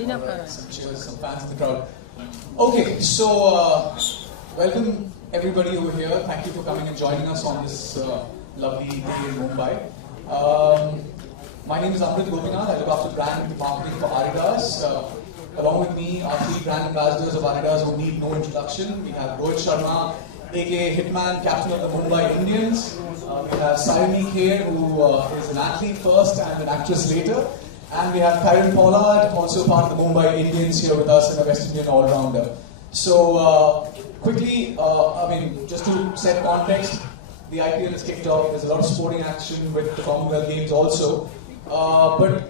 Some cheers, some fans in the crowd. Okay, so welcome everybody over here. Thank you for coming and joining us on this lovely day in Mumbai. My name is Amrit Gopinath. I look after brand marketing for Adidas. Along with me are three brand ambassadors of Adidas who need no introduction. We have Rohit Sharma, aka Hitman, captain of the Mumbai Indians. We have Saiyami, Kher, who is an athlete first and an actress later. And we have Kieron, Pollard, also part of the Mumbai Indians here with us and a West Indian all-rounder. So quickly, just to set context, the IPL is kicked off. There's a lot of sporting action with the Commonwealth Games also. But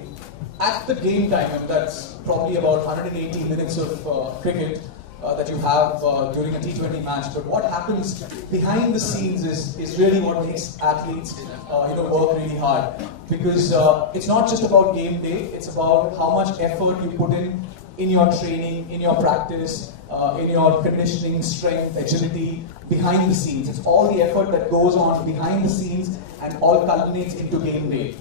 at the game time, and that's probably about 180 minutes of cricket that you have during a T20 match. But what happens behind the scenes is really what makes athletes work really hard. Because it's not just about game day, it's about how much effort you put in your training, in your practice, in your conditioning, strength, agility, behind the scenes. It's all the effort that goes on behind the scenes and all culminates into game day.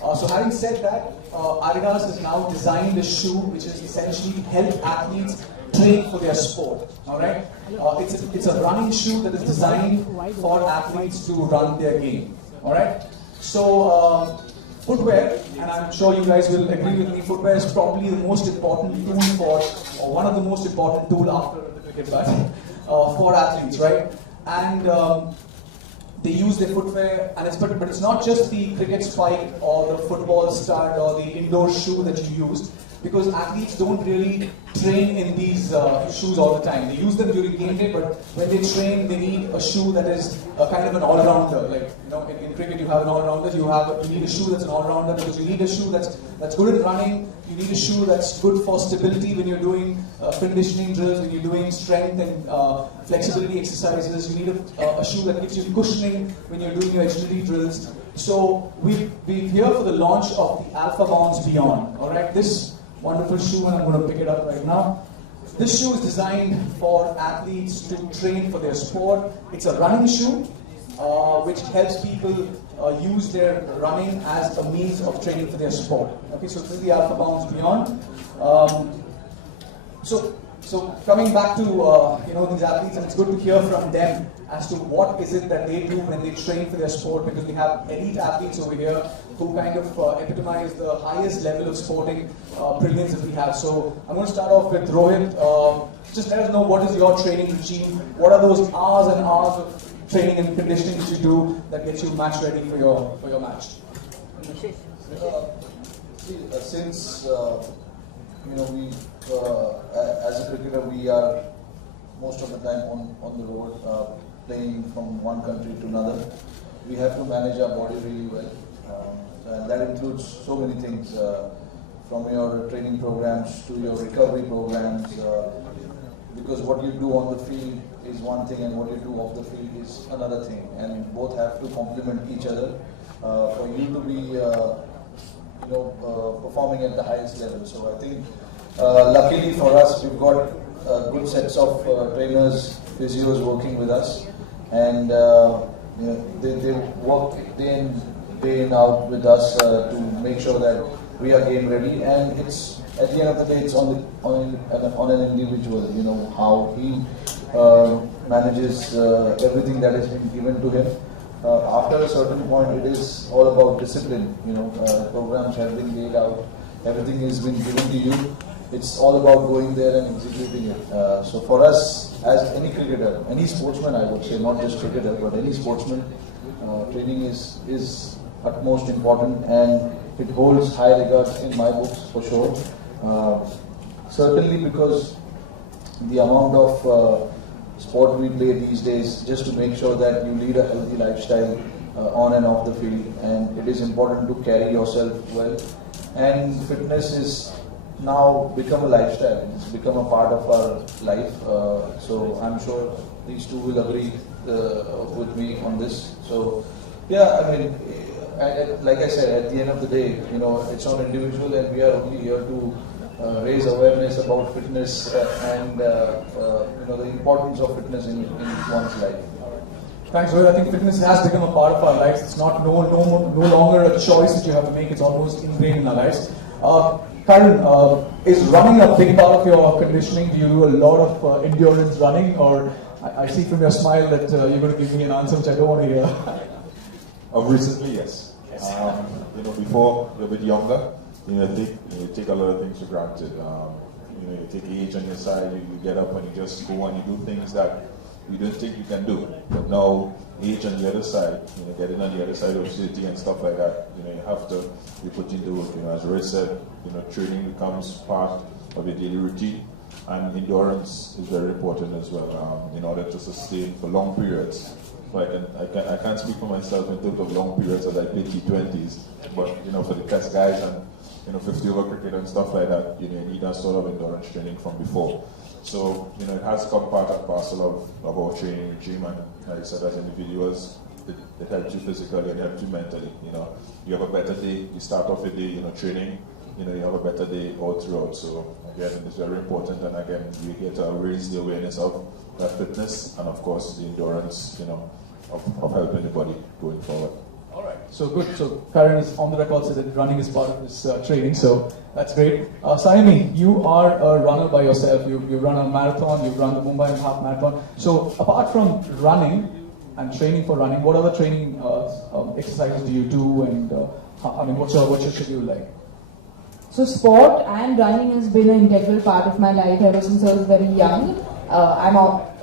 So having said that, Adidas has now designed a shoe which is essentially to help athletes train for their sport. All right, it's a running shoe that is designed for athletes to run their game. All right, so footwear, and I'm sure you guys will agree with me, footwear is probably the most important tool or one of the most important tool after the cricket bat for athletes, right? And they use their footwear, and but it's not just the cricket spike or the football stud or the indoor shoe that you use, because athletes don't really train in these shoes all the time. They use them during game day, but when they train, they need a shoe that is kind of an all-rounder. Like in cricket, you have an all-rounder. You need a shoe that's an all-rounder because you need a shoe that's good at running. You need a shoe that's good for stability when you're doing conditioning drills, when you're doing strength and flexibility exercises. You need a shoe that gives you cushioning when you're doing your agility drills. So we're here for the launch of the Alpha Bounce Beyond. All right, this wonderful shoe, and I'm going to pick it up right now. This shoe is designed for athletes to train for their sport. It's a running shoe, which helps people use their running as a means of training for their sport. Okay, so this is the Alpha Bounce Beyond. So coming back to these athletes, and it's good to hear from them as to what is it that they do when they train for their sport, because we have elite athletes over here who kind of epitomize the highest level of sporting brilliance that we have. So I'm going to start off with Rohit. Just let us know, what is your training regime? What are those hours and hours of training and conditioning that you do that gets you match ready for your match? Since we as a cricketer, we are most of the time on the road, playing from one country to another. We have to manage our body really well, and that includes so many things, from your training programs to your recovery programs, because what you do on the field is one thing and what you do off the field is another thing, and both have to complement each other for you to be performing at the highest level. So I think luckily for us, we've got good sets of trainers, physios working with us, and they work day in out with us to make sure that we are game ready. And it's at the end of the day, it's on an individual, how he manages everything that has been given to him. After a certain point, it is all about discipline. Programs have been laid out, everything has been given to you. It's all about going there and executing it. So for us, as any cricketer, any sportsman, I would say, not just cricketer, but any sportsman, training is utmost important, and it holds high regards in my books for sure. Certainly because the amount of sport we play these days, just to make sure that you lead a healthy lifestyle on and off the field, and it is important to carry yourself well. And fitness is now become a lifestyle. It's become a part of our life. So I'm sure these two will agree with me on this. So yeah, like I said, at the end of the day, it's on individual, and we are only here to raise awareness about fitness and the importance of fitness in one's life. Thanks, Rohit. I think fitness has become a part of our lives. It's not no longer a choice that you have to make. It's almost ingrained in our lives. Karen, is running a big part of your conditioning? Do you do a lot of endurance running, or I see from your smile that you're going to give me an answer which I don't want to hear. Recently, yes. Before you're a bit younger, you take a lot of things for granted. You take age on your side, you get up and you just go and you do things that you didn't think you can do. But now, age on the other side, getting on the other side of city and stuff like that, you have to be put into work. As Rohit said, training becomes part of your daily routine, and endurance is very important as well in order to sustain for long periods. So I can't speak for myself in terms of long periods as I play T20s, but for the test guys and 50 over cricket and stuff like that, you need that sort of endurance training from before. So it has become part and parcel of our training regime, and like I said, as individuals, it helps you physically and it helps you mentally. You have a better day. You start off your day, training. You have a better day all throughout. So again, it's very important, and again, we're here to raise the awareness of that fitness and of course the endurance, of helping the body going forward. All right, so good. So Karen is on the record said that running is part of this training, so that's great. Saiyami, you are a runner by yourself. You run a marathon, you've run the Mumbai half marathon. So apart from running and training for running, what other training exercises do you do, and what's your schedule like? So sport and running has been an integral part of my life ever since I was very young. I'm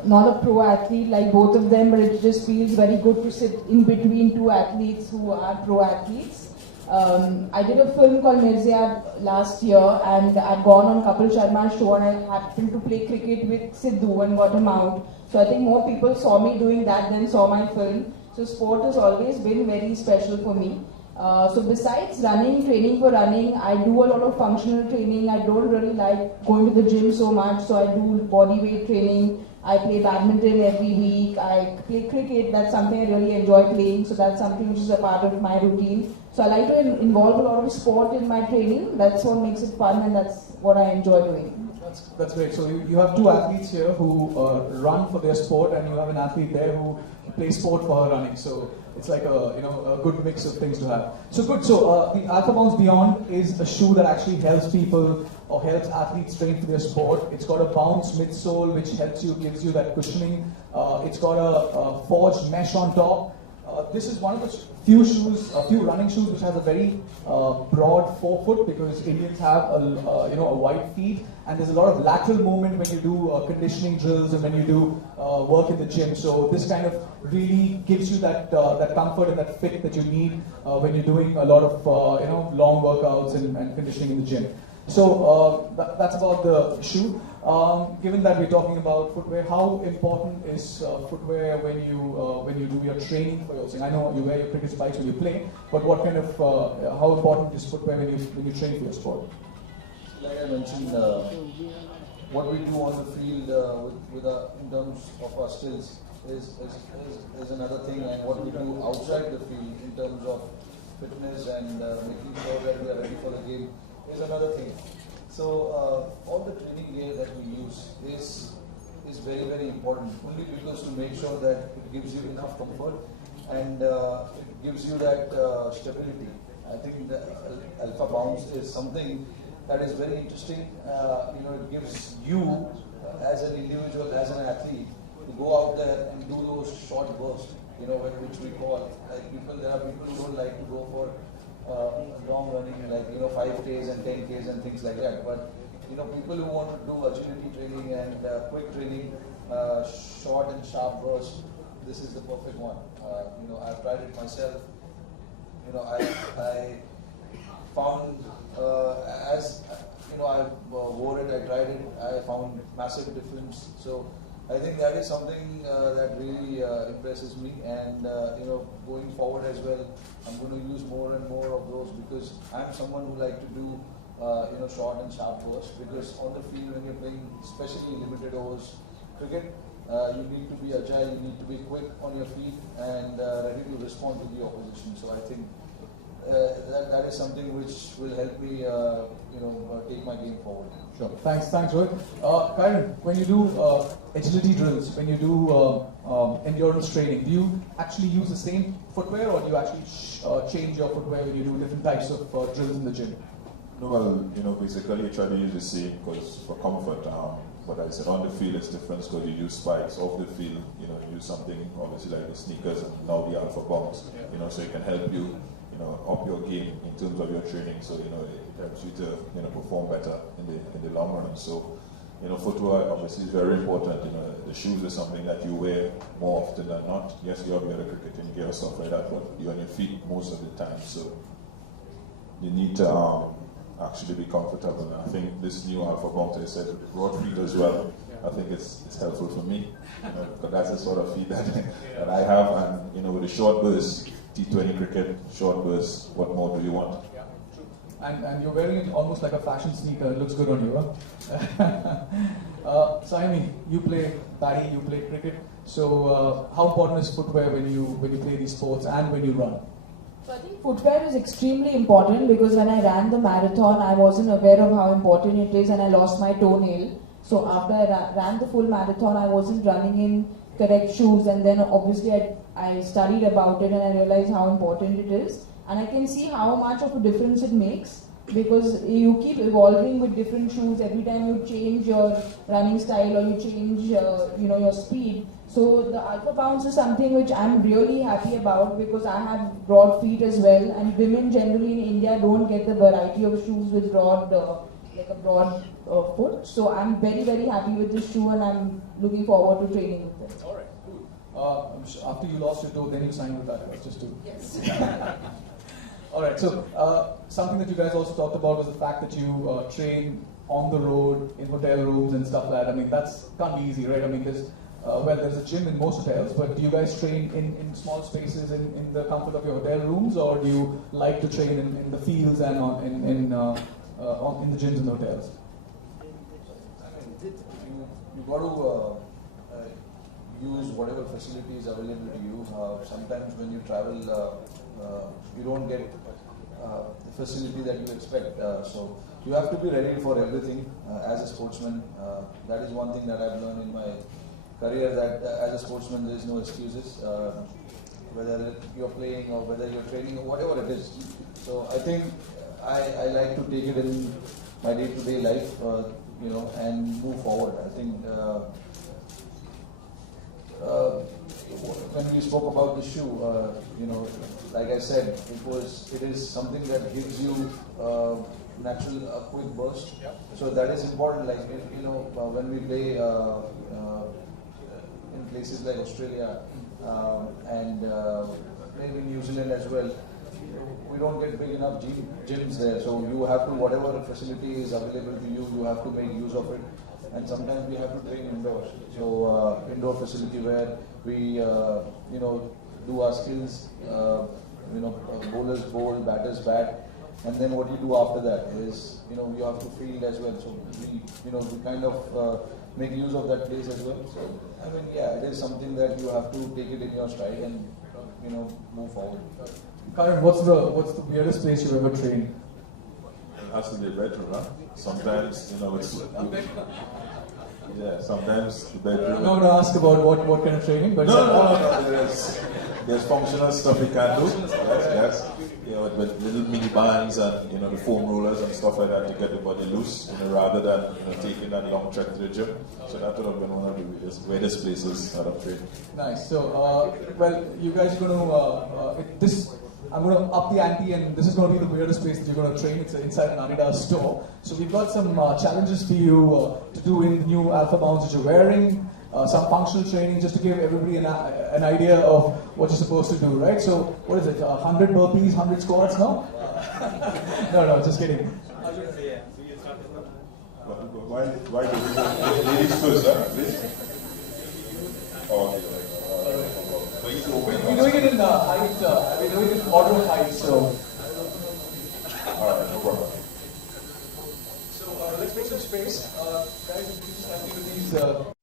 not a pro athlete like both of them, but it just feels very good to sit in between two athletes who are pro athletes. I did a film called Mirzayad last year, and I'd gone on Kapil Sharma's show, and I happened to play cricket with Sidhu and got him out. So I think more people saw me doing that than saw my film. So sport has always been very special for me. So besides running, training for running, I do a lot of functional training. I don't really like going to the gym so much, so I do body weight training. I play badminton every week. I play cricket. That's something I really enjoy playing. So that's something which is a part of my routine. So I like to involve a lot of sport in my training. That's what makes it fun, and that's what I enjoy doing. That's great. So you have two athletes here who run for their sport, and you have an athlete there who plays sport for her running. So it's like a good mix of things to have. So good. So the Alpha Bounce Beyond is a shoe that actually helps people or helps athletes train for their sport. It's got a bounce midsole which gives you that cushioning. It's got a forged mesh on top. This is one of the few running shoes which has a very broad forefoot, because Indians have a wide feet, and there's a lot of lateral movement when you do conditioning drills and when you do work in the gym. So this kind of really gives you that comfort and that fit that you need when you're doing a lot of long workouts and conditioning in the gym. So that's about the shoe. Given that we're talking about footwear, how important is footwear when you do your training for your thing? I know you wear your cricket spikes when you play, but what kind of how important is footwear when you train for your sport? Like I mentioned, what we do on the field in terms of our skills is another thing, and what we do outside the field in terms of fitness and making sure that we are ready for the game is another thing. So all the training gear that we use is very, very important, only because to make sure that it gives you enough comfort and it gives you that stability. I think the Alpha Bounce is something that is very interesting. It gives you as an individual, as an athlete, to go out there and do those short bursts, which we call, like there are people who don't like to go for long running, like 5Ks and 10Ks and things like that. But people who want to do agility training and quick training, short and sharp bursts, this is the perfect one. I've tried it myself. I found as I wore it, I tried it, I found massive difference. So I think that is something that really impresses me, and going forward as well, I'm going to use more and more of those, because I'm someone who like to do short and sharp bursts, because on the field when you're playing, especially limited overs cricket, you need to be agile, you need to be quick on your feet and ready to respond to the opposition. So I think that is something which will help me take my game forward. Sure. Thanks, Rohit. Karen, when you do agility drills, when you do endurance training, do you actually use the same footwear, or do you actually change your footwear when you do different types of drills in the gym? No, well, basically you try to use the same because for comfort. But I said on the field it's different because you use spikes. Off the field, you use something obviously like the sneakers and now the alpha bombs. So it can help you, up your game in terms of your training. So it helps you to perform better in the long run. So footwear obviously is very important. The shoes is something that you wear more often than not. Yes, you have your cricketing gear stuff like that, but you're on your feet most of the time. So you need to actually be comfortable. And I think this new alpha bomb, I said, broad feet as well. I think it's helpful for me, because that's the sort of feet that I have. And with the short burst, T20 cricket, short burst, what more do you want? Yeah, true. And you're wearing it almost like a fashion sneaker. It looks good on you, huh? Saiyami, you play batting, you play cricket. So how important is footwear when you play these sports and when you run? So I think footwear is extremely important because when I ran the marathon, I wasn't aware of how important it is and I lost my toenail. So after I ran the full marathon, I wasn't running in correct shoes, and then obviously I studied about it and I realized how important it is. And I can see how much of a difference it makes because you keep evolving with different shoes every time you change your running style or you change your speed. So the Alpha Bounce is something which I'm really happy about because I have broad feet as well, and women generally in India don't get the variety of shoes with broad, like a broad foot. So I'm very, very happy with this shoe and I'm looking forward to training with it. Alright, cool. After you lost your toe, then you signed with Adidas, just to... Yes. Alright, so something that you guys also talked about was the fact that you train on the road, in hotel rooms and stuff like that. I mean, that's can't be easy, right? I mean, there's a gym in most hotels, but do you guys train in small spaces in the comfort of your hotel rooms, or do you like to train in the fields and in the gyms and the hotels? You got to use whatever facility is available to you. Sometimes when you travel, you don't get the facility that you expect. So you have to be ready for everything as a sportsman. That is one thing that I've learned in my career, that as a sportsman there is no excuses, whether you're playing or whether you're training or whatever it is. So I think I like to take it in my day-to-day life, and move forward. I think when we spoke about the shoe, like I said, it is something that gives you a quick burst. Yeah. So that is important. Like when we play in places like Australia and maybe New Zealand as well, we don't get big enough gyms there. So you have to, whatever facility is available to you, you have to make use of it. And sometimes we have to train indoors. So indoor facility where we do our skills, bowlers bowl, batters bat, and then what you do after that is you have to field as well. So we kind of make use of that place as well. So I mean, yeah, it is something that you have to take it in your stride and move forward. Karen, what's the weirdest place you've ever trained? It has to be a bedroom, huh? Sometimes, it's... Yeah, sometimes the bedroom... I'm not going to ask about what kind of training, but... No. There's functional stuff you can do. Yes. With little mini bands and, the foam rollers and stuff like that to get the body loose, rather than, taking that long trek to the gym. So that would have been one of the weirdest places out of training. Nice. So, you guys are going to... I'm going to up the ante, and this is going to be the weirdest place that you're going to train. It's inside an Adidas store. So we've got some challenges for you to do in the new Alpha Bounce that you're wearing, some functional training, just to give everybody an idea of what you're supposed to do, right? So what is it, 100 burpees, 100 squats, no? No, just kidding. Why do we go ladies first, please? Oh, okay. We're doing it in height, we're doing it in order of height, so... Alright, no problem. So let's make some space. Guys, if you just help me with these...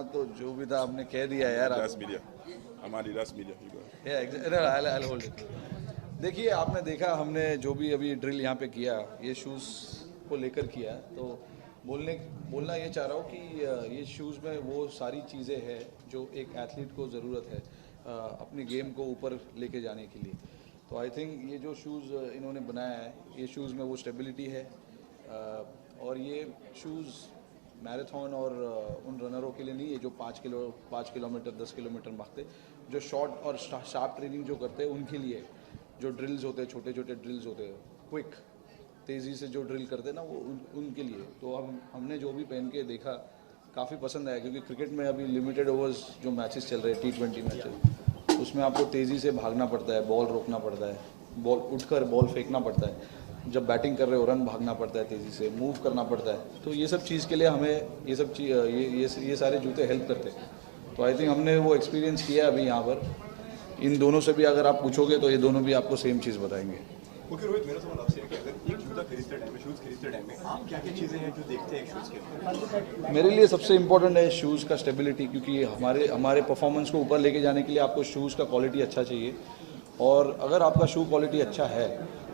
कहना तो जो भी था आपने कह दिया यार। Adidas media. I'm Adidas media. You go ahead. I'll hold it. देखिए आपने देखा हमने जो भी अभी ड्रिल यहाँ पे किया ये शूज़ को लेकर किया, तो बोलना ये चाह रहा हूँ कि ये शूज़ में वो सारी चीज़ें हैं जो एक एथलीट को ज़रूरत है अपनी गेम को ऊपर लेके जाने के लिए। तो आई थिंक ये जो शूज़ इन्होंने बनाया है ये शूज़ में वो स्टेबिलिटी है और ये शूज़ मैराथन और उन रनरों के लिए नहीं है जो 5 किलोमीटर 10 किलोमीटर भागते, जो शॉर्ट और शार्प ट्रेनिंग जो करते हैं उनके लिए, जो ड्रिल्स होते हैं छोटे छोटे ड्रिल्स होते हैं क्विक तेज़ी से जो ड्रिल करते हैं ना वो उनके लिए। तो हमने जो भी पहन के देखा काफ़ी पसंद आया, क्योंकि क्रिकेट में अभी लिमिटेड ओवर्स जो मैचेस चल रहे हैं T20 मैचेस, उसमें आपको तेज़ी से भागना पड़ता है, बॉल रोकना पड़ता है, बॉल उठकर बॉल फेंकना पड़ता है, जब बैटिंग कर रहे हो रन भागना पड़ता है, तेज़ी से मूव करना पड़ता है। तो ये सब चीज़ के लिए हमें ये सब ये सारे जूते हेल्प करते हैं। तो आई थिंक हमने वो एक्सपीरियंस किया अभी यहाँ पर। इन दोनों से भी अगर आप पूछोगे तो ये दोनों भी आपको सेम चीज़ बताएंगे। ओके रोहित, मेरा सवाल आपसे है कि अगर एक जूता खरीदते टाइम में, शूज़ खरीदते टाइम में आप क्या क्या चीज़ें हैं जो देखते हैं एक शूज़ के अंदर? मेरे लिए सबसे इम्पोर्टेंट है शूज़ का स्टेबिलिटी, क्योंकि हमारे परफॉर्मेंस को ऊपर लेके जाने के लिए आपको शूज़ का क्वालिटी अच्छा चाहिए। और अगर आपका शू क्वालिटी अच्छा है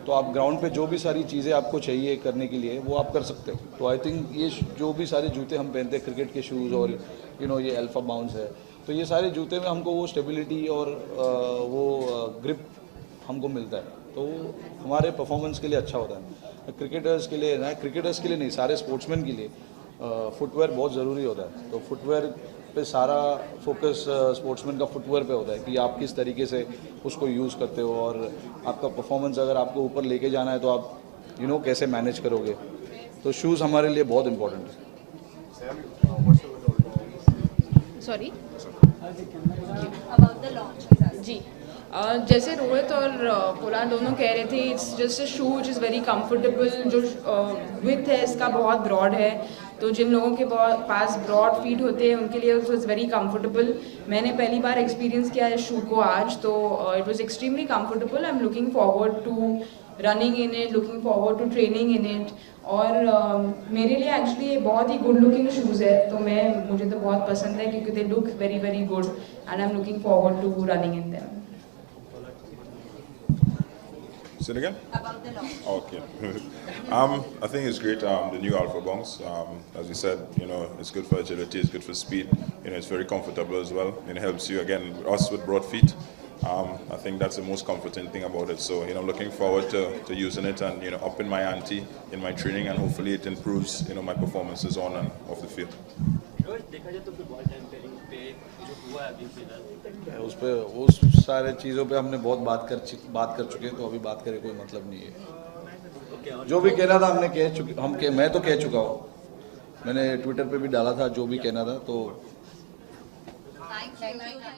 तो आप ग्राउंड पे जो भी सारी चीज़ें आपको चाहिए करने के लिए वो आप कर सकते हो। तो आई थिंक ये जो भी सारे जूते हम पहनते हैं क्रिकेट के शूज़ और ये अल्फा बाउंस है, तो ये सारे जूते में हमको वो स्टेबिलिटी और वो ग्रिप हमको मिलता है, तो हमारे परफॉर्मेंस के लिए अच्छा होता है। क्रिकेटर्स के लिए नहीं, सारे स्पोर्ट्समैन के लिए फुटवेयर बहुत ज़रूरी होता है। तो फुटवेयर पे सारा फोकस स्पोर्ट्समैन का फुटवेयर पे होता है कि आप किस तरीके से उसको यूज़ करते हो और आपका परफॉर्मेंस अगर आपको ऊपर लेके जाना है तो आप कैसे मैनेज करोगे। तो शूज़ हमारे लिए बहुत इंपॉर्टेंट है। Sorry about the launch. जी जैसे रोहित और पोलार्ड दोनों कह रहे थे, it's just a shoe which is very comfortable. जो विथ है इसका बहुत ब्रॉड है, तो जिन लोगों के पास ब्रॉड फीट होते हैं उनके लिए इट वॉज वेरी कंफर्टेबल। मैंने पहली बार एक्सपीरियंस किया है शू को आज, तो it was extremely comfortable. I am looking forward to running in it, looking forward to training in it. और मेरे लिए एक्चुअली ये बहुत ही गुड लुकिंग शूज़ है, तो मुझे तो बहुत पसंद है क्योंकि they look very very good and I am looking forward to running in them. Say it again? About the launch. Okay. I think it's great. The new Alpha Bongs, as you said, it's good for agility, it's good for speed. It's very comfortable as well. It helps you again, us with broad feet. I think that's the most comforting thing about it. So, looking forward to using it and upping my ante in my training, and hopefully it improves my performances on and off the field. देखा जाए तो ball tampering पे जो हुआ है अभी फिलहाल, उस सारे चीज़ों पे हमने बहुत बात कर चुके हैं, तो अभी बात करे कोई मतलब नहीं है। जो भी कहना था मैं तो कह चुका हूँ, मैंने ट्विटर पे भी डाला था जो भी कहना था। तो Thank you.